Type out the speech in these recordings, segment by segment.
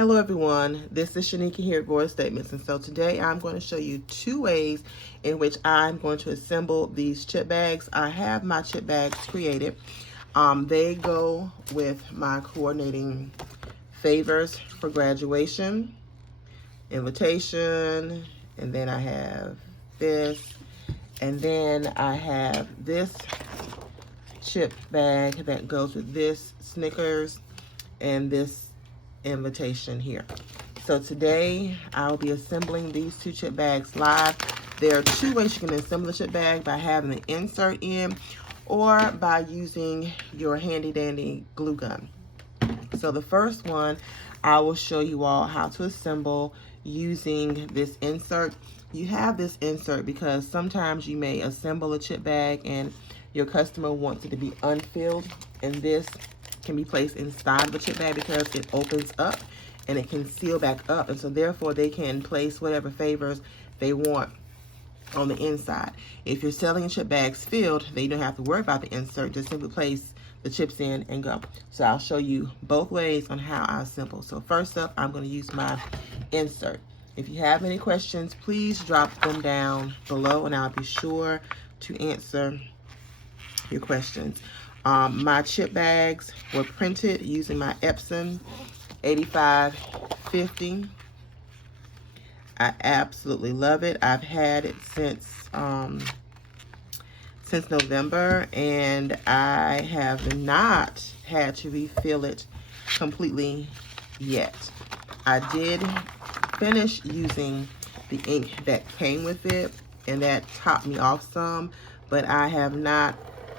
Hello everyone, this is Shanika here at Voice Statements, and so today I'm going to show you 2 ways in which I'm going to assemble these chip bags. I have my chip bags created. They go with my coordinating favors for graduation, invitation, and then I have this, and then I have this chip bag that goes with this Snickers and this invitation here. So today I'll be assembling these 2 chip bags live. There are 2 ways you can assemble a chip bag: by having an insert in or by using your handy dandy glue gun. So the first one, I will show you all how to assemble using this insert. You have this insert because sometimes you may assemble a chip bag and your customer wants it to be unfilled, and this can be placed inside of the chip bag because it opens up and it can seal back up, and so therefore they can place whatever favors they want on the inside. If you're selling chip bags filled, then you don't have to worry about the insert. Just simply place the chips in and go. So I'll show you both ways on how I assemble. So first up, I'm going to use my insert. If you have any questions, please drop them down below and I'll be sure to answer your questions. My chip bags were printed using my Epson 8550. I absolutely love it. I've had it since November, and I have not had to refill it completely yet. I did finish using the ink that came with it, and that topped me off some, but I have not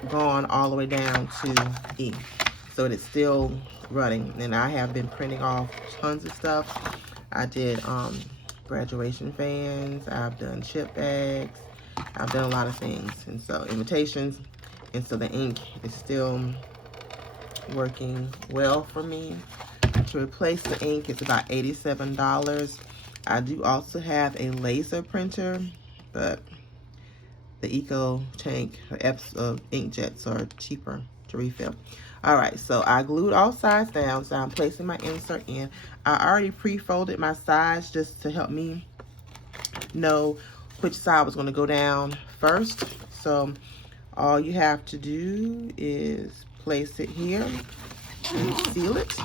gone all the way down to E. So it's still running, and I have been printing off tons of stuff. I did graduation fans, I've done chip bags, I've done a lot of things, and so invitations, and so the ink is still working well for me. To replace the ink, it's about $87. I do also have a laser printer, but the Eco Tank inkjets are cheaper to refill. All right, so I glued all sides down, so I'm placing my insert in. I already pre-folded my sides just to help me know which side was going to go down first. So all you have to do is place it here and seal it.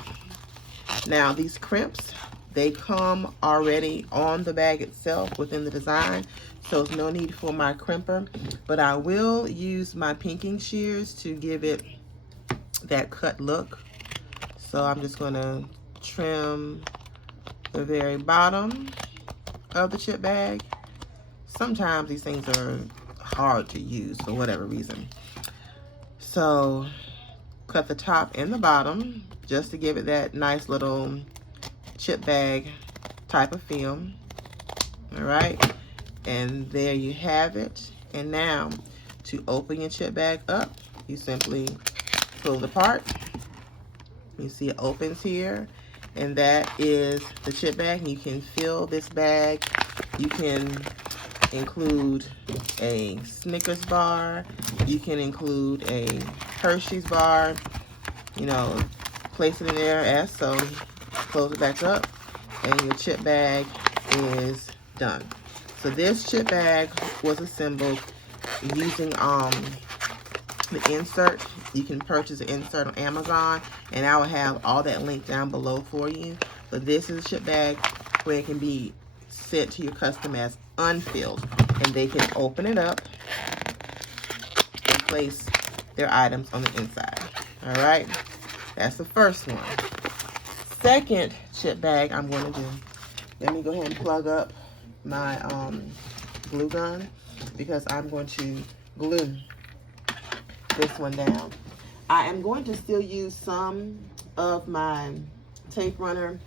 Now these crimps, they come already on the bag itself within the design, so there's no need for my crimper, but I will use my pinking shears to give it that cut look. So I'm just gonna trim the very bottom of the chip bag. Sometimes these things are hard to use for whatever reason. So cut the top and the bottom just to give it that nice little chip bag type of feel. All right, and there you have it. And now to open your chip bag up, you simply pull it apart. You see it opens here, and that is the chip bag. You can fill this bag. You can include a Snickers bar. You can include a Hershey's bar. You know, place it in there as so. Close it back up, and your chip bag is done. So this chip bag was assembled using the insert. You can purchase an insert on Amazon, and I will have all that linked down below for you. But this is a chip bag where it can be sent to your customer as unfilled, and they can open it up and place their items on the inside. All right, that's the first one. Second chip bag I'm going to do, let me go ahead and plug up my glue gun because I'm going to glue this one down. I am going to still use some of my tape runner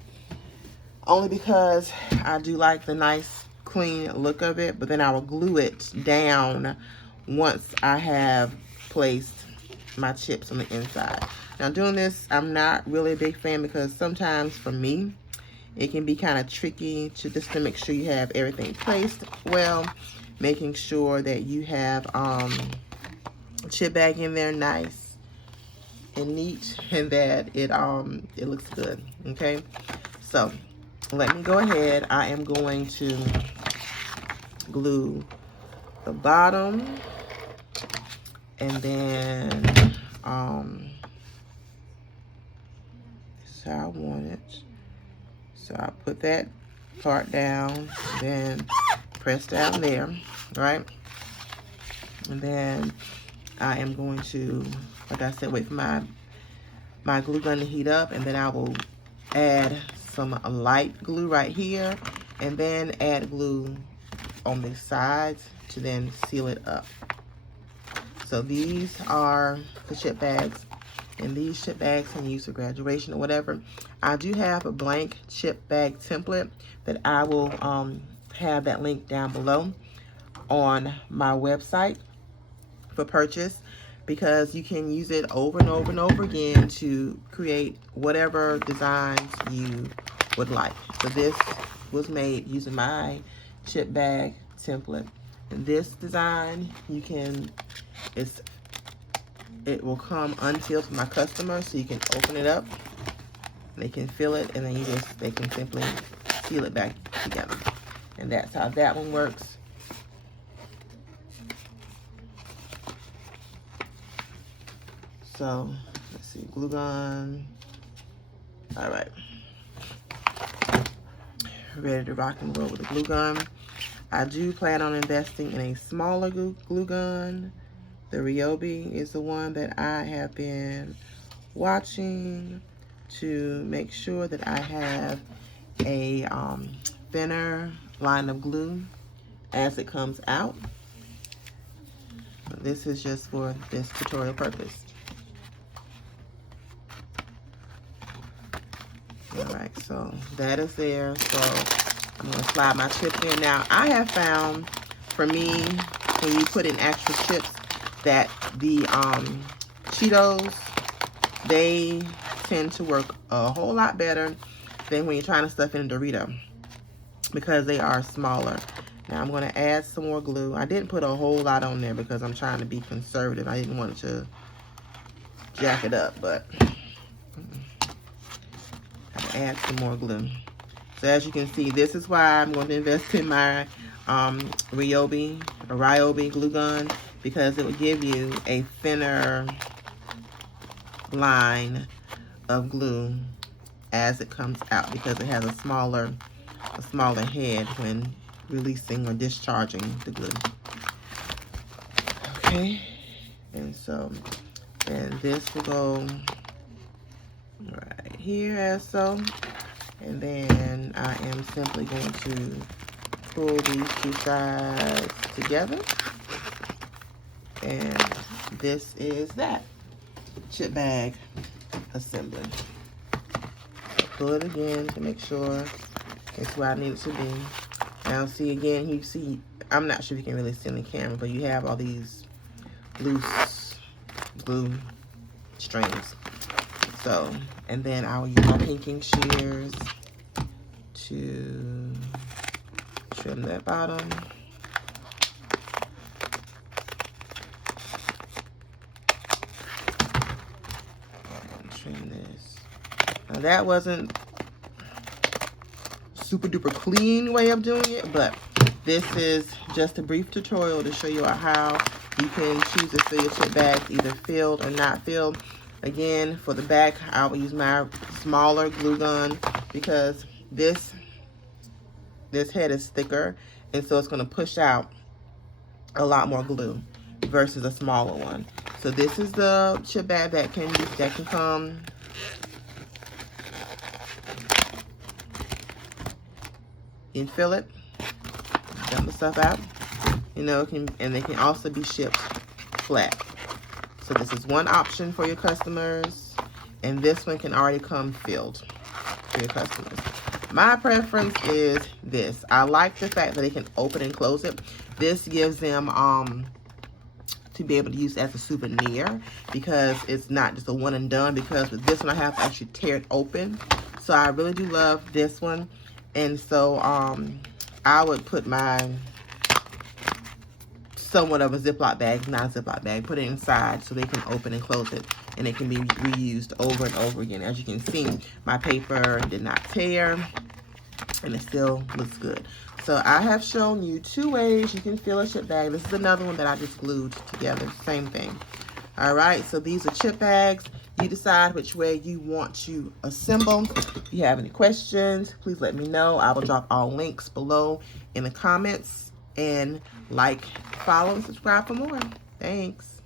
only because I do like the nice clean look of it, but then I will glue it down once I have placed my chips on the inside. Now doing this, I'm not really a big fan because sometimes for me, it can be kind of tricky to make sure you have everything placed well, making sure that you have chip bag in there nice and neat, and that it looks good. Okay, So let me go ahead. I am going to glue the bottom, and then this is how I want it. So I put that part down, then press down there, right? And then I am going to, like I said, wait for my glue gun to heat up, and then I will add some light glue right here, and then add glue on the sides to then seal it up. So these are the chip bags, and these chip bags can use for graduation or whatever. I do have a blank chip bag template that I will have that link down below on my website for purchase, because you can use it over and over and over again to create whatever designs you would like. So this was made using my chip bag template. And this design, you can, it will come unfilled for my customers, so you can open it up, they can fill it, and then they can simply seal it back together. And that's how that one works. So let's see, glue gun. All right, ready to rock and roll with the glue gun. I do plan on investing in a smaller glue gun. The Ryobi is the one that I have been watching to make sure that I have a thinner line of glue as it comes out. This is just for this tutorial purpose. All right, so that is there. So I'm gonna slide my chip in. Now, I have found, for me, when you put in extra chips, that the Cheetos, they tend to work a whole lot better than when you're trying to stuff in a Dorito, because they are smaller. Now I'm gonna add some more glue. I didn't put a whole lot on there because I'm trying to be conservative. I didn't want it to jack it up, but I'll add some more glue. So as you can see, this is why I'm going to invest in my Ryobi glue gun, because it will give you a thinner line of glue as it comes out, because it has a smaller head when releasing or discharging the glue. Okay, and so, and this will go right here as so. And then I am simply going to pull these two sides together. And this is that chip bag assembly. Pull it again to make sure it's where I need it to be. Now see, again, you see, I'm not sure if you can really see in the camera, but you have all these loose glue strings. So, and then I will use my pinking shears to trim that bottom. Trim this. Now that wasn't super duper clean way of doing it, but this is just a brief tutorial to show you how you can choose to fill your chip bags, either filled or not filled. Again, for the back, I will use my smaller glue gun, because this head is thicker, and so it's going to push out a lot more glue versus a smaller one. So this is the chip bag that can come and fill it, dump the stuff out, you know, and they can also be shipped flat. So this is one option for your customers, and this one can already come filled for your customers. My preference is this. I like the fact that they can open and close it. This gives them to be able to use as a souvenir, because it's not just a one and done, because with this one I have to actually tear it open. So I really do love this one. And so I would put my somewhat of a Ziploc bag, not a Ziploc bag, put it inside so they can open and close it. and it can be reused over and over again. As you can see, my paper did not tear, and it still looks good. So I have shown you 2 ways you can fill a chip bag. This is another one that I just glued together, same thing. All right, so these are chip bags. You decide which way you want to assemble. If you have any questions, please let me know. I will drop all links below in the comments. And like, follow, and subscribe for more. Thanks.